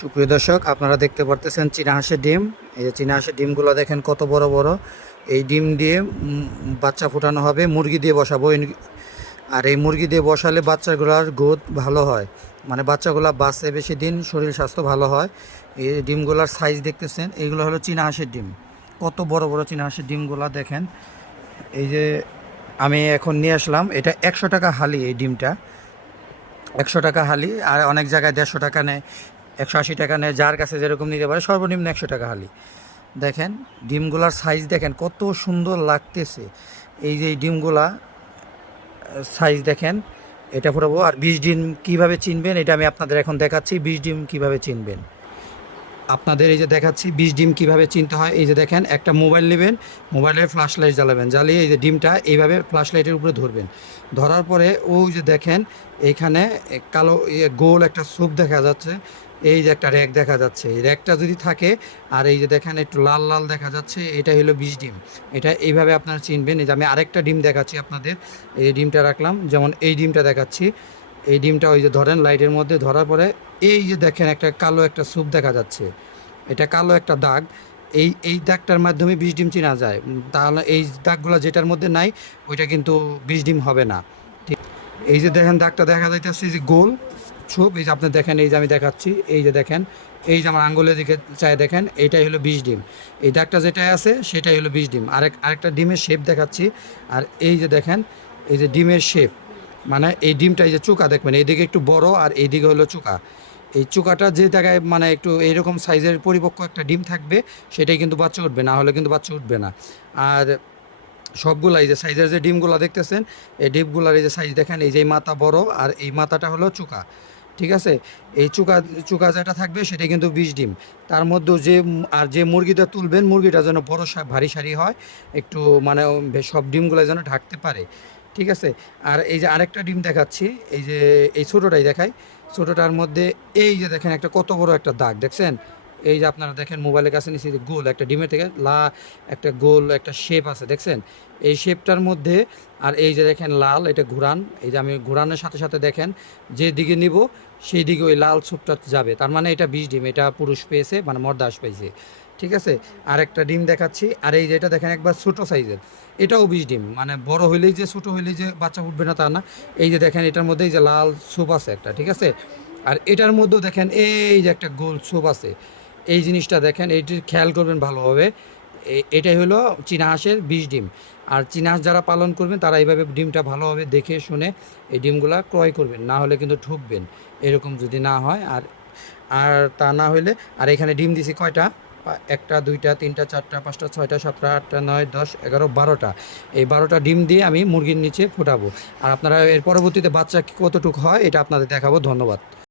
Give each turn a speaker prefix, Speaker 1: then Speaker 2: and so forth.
Speaker 1: সুপ্রিয় দর্শক, আপনারা দেখতে পারতেছেন চীনা হাঁসের ডিম। এই যে চীনা হাঁসের ডিমগুলো দেখেন কত বড় বড়। এই ডিম দিয়ে বাচ্চা ফোটানো হবে, মুরগি দিয়ে বসাবো। আর এই মুরগি দিয়ে বসালে বাচ্চাগুলোর গ্রোথ ভালো হয়। মানে বাচ্চাগুলো বাঁচে বেশি দিন, শরীর স্বাস্থ্য ভালো হয়। এই ডিমগুলোর সাইজ দেখতেছেন, এইগুলো হলো চীনা হাঁসের ডিম। কত বড় বড় চীনা হাঁসের ডিমগুলো দেখেন। এই যে আমি এখন নিয়ে আসলাম, এটা একশো টাকা হালি এই ডিমটা। একশো টাকা হালি, আর অনেক জায়গায় দেড়শো টাকা নেয়। একশো আশি টাকা নেয়, যার কাছে যেরকম নিতে পারে সর্বনিম্ন একশো টাকা হালি। দেখেন, ডিমগুলার সাইজ দেখেন, কত সুন্দর লাগতেছে। এই যে ডিমগুলা সাইজ দেখেন, এটা ফুরাবো আর বিশ ডিম কীভাবে চিনবেন, এটা আমি আপনাদের এখন দেখাচ্ছি, বিশ ডিম কীভাবে চিনবেন। আপনাদের এই যে দেখাচ্ছি, বিশ ডিম কীভাবে চিনতে হয়, এই যে দেখেন, একটা মোবাইল নেবেন, মোবাইলে ফ্ল্যাশ লাইট জ্বালাবেন, জ্বালিয়ে এই যে ডিমটা এইভাবে ফ্ল্যাশ লাইটের উপরে ধরবেন। ধরার পরে ওই যে দেখেন এইখানে কালো গোল একটা স্যুপ দেখা যাচ্ছে এই যে একটা র্যাক দেখা যাচ্ছে, এই র্যাকটা যদি থাকে, আর এই যে দেখেন একটু লাল লাল দেখা যাচ্ছে, এটা হলো বিষ ডিম। এটা এইভাবে আপনারা চিনবেন, এই যে আমি আরেকটা ডিম দেখাচ্ছি আপনাদের, এই ডিমটা রাখলাম, যেমন এই ডিমটা দেখাচ্ছি। এই ডিমটা ওই যে ধরেন লাইটের মধ্যে ধরার পরে, এই যে দেখেন একটা কালো একটা স্যুপ দেখা যাচ্ছে। এটা কালো একটা দাগ, এই এই দাগটার মাধ্যমে বিষ ডিম চেনা যায়। তাহলে এই দাগগুলো যেটার মধ্যে নাই, ওইটা কিন্তু বিষ ডিম হবে না। ঠিক, এই যে দেখেন দাগটা দেখা যাইতেছে যে গোল ছোপ এই যে আপনি দেখেন এই যে আমি দেখাচ্ছি এই যে দেখেন এই যে আমার আঙ্গুলের দিকে চাই দেখেন এইটাই হলো বিষ ডিম এই দাগটা যেটাই আছে সেটাই হলো বিষ ডিম আরেক আরেকটা ডিমের শেপ দেখাচ্ছি আর এই যে দেখেন এই যে ডিমের শেপ মানে এই ডিমটা এই যে চুকা দেখবেন এইদিকে একটু বড় আর এইদিকে হলো চুকা এই চুকাটা যে জায়গায় মানে একটু এইরকম সাইজের পরিপক্ক একটা ডিম থাকবে সেটাই কিন্তু বাচ্চা উঠবে না হলে কিন্তু বাচ্চা উঠবে না আর সবগুলা এই যে সাইজের যে ডিমগুলো দেখতেছেন এই ডিমগুলার এই যে সাইজ দেখেন এই যে মাথা বড় আর এই মাথাটা হলো চুকা ঠিক আছে? এই চুকা চুকা যেটা থাকবে সেটা কিন্তু বিষ ডিম। তার মধ্যে যে, আর যে মুরগিটা তুলবেন, মুরগিটা যেন বড় ভারী সারি হয়, একটু মানে সব ডিমগুলো যেন ঢাকতে পারে। ঠিক আছে? আর এই যে আরেকটা ডিম দেখাচ্ছি, এই যে, এই ছোটোটাই দেখাই। ছোটোটার মধ্যে এই যে দেখেন একটা কত বড় একটা দাগ, দেখছেন? এই যে আপনারা দেখেন মোবাইলের কাছে নিচে গোল, একটা ডিমের থেকে লা, একটা গোল, একটা শেপ আছে, দেখছেন? এই শেপটার মধ্যে, আর এই যে দেখেন লাল, এটা ঘুরান, এই যে আমি ঘুরানোর সাথে সাথে দেখেন যে দিকে নিব সেই দিকে ওই লাল ছোপটা যাবে। তার মানে এটা বিষ ডিম, এটা পুরুষ পেয়েছে মানে মর্দাস পেয়েছে। ঠিক আছে? আর একটা ডিম দেখাচ্ছি, আর এই যে এটা দেখেন একবার ছোটো সাইজের, এটাও বিষ ডিম মানে বড় হইলেই যে, ছোটো হইলেই যে বাচ্চা উঠবে না তা না। এই যে দেখেন, এটার মধ্যে এই যে লাল ছোপ আছে একটা, ঠিক আছে? আর এটার মধ্যেও দেখেন, এই যে একটা গোল ছোপ আছে এই জিনিসটা দেখেন, এইটি খেয়াল করবেন ভালোভাবে। এটাই হলো চীনা হাঁসের বিষ ডিম। আর চীনা হাঁস যারা পালন করবেন, তারা এইভাবে ডিমটা ভালোভাবে দেখে, শুনে এই ডিমগুলা ক্রয় করবেন। না হলে কিন্তু ঠুকবেন, এরকম যদি না হয়। আর আর তা না হলে আর এখানে ডিম দিছি কয়টা? একটা, দুইটা, তিনটা, চারটা, পাঁচটা, ছয়টা, সাতটা, আটটা, নয়, দশ, এগারো, বারোটা। এই বারোটা ডিম দিয়ে আমি মুরগির নিচে ফোটাবো। আর আপনারা এর পরবর্তীতে বাচ্চা কতটুকু হয়, এটা আপনাদের দেখাবো। ধন্যবাদ।